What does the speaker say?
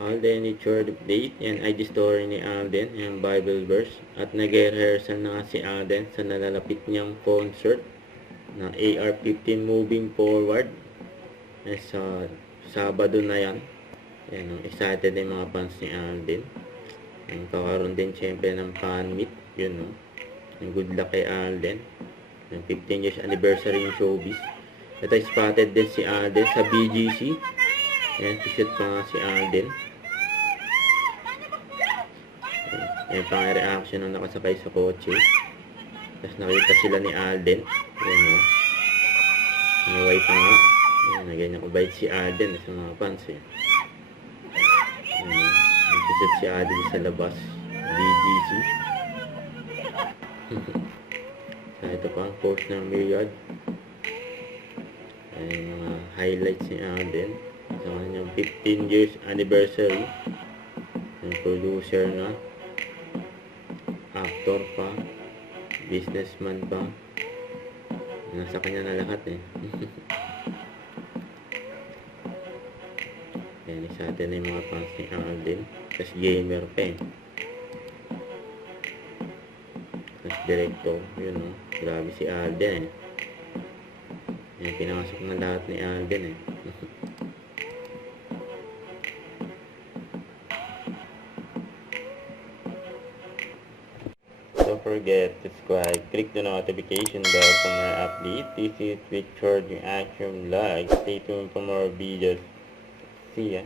Alden, Richard Update. Yan, ID story ni Alden. Yan, Bible verse. At nag-rehearsal na nga si Alden sa nalalapit niyang concert na AR-15 Moving Forward. Sa Sabado na yan. Yan, excited na yung mga fans ni Alden. Yan, kakaroon din syempre ng fan meet. Yun, no? Good luck kay Alden. Yung 15 years anniversary yung showbiz. Ito, spotted din si Alden sa BGC. Ayan, t-shirt pa nga si Alden. Ayan pa nga reaction nung nakasakay sa kotse. Tapos nakita sila ni Alden. Ayan, no? Naway pa nga. Ayan, ganyan kubait si Alden sa mga fans, eh. Ayan, nagsisit si Alden sa labas. BGC. Ito pa ang post ng Myriad. Ayan, mga highlights ni Alden sa kanyang 15 years anniversary. Yung producer na, actor pa, businessman pa, nasa kanya na lahat, eh. Ayan, isa atin na yung mga fans ni Alden. Tapos gamer pa, eh. Tapos director, yun, no? Grabe si Alden, eh. Ayan, pinasok na lahat ni Alden, eh. Don't forget to subscribe, click the notification bell for more updates. This is Richard Reaction Live. Stay tuned for more videos. See ya.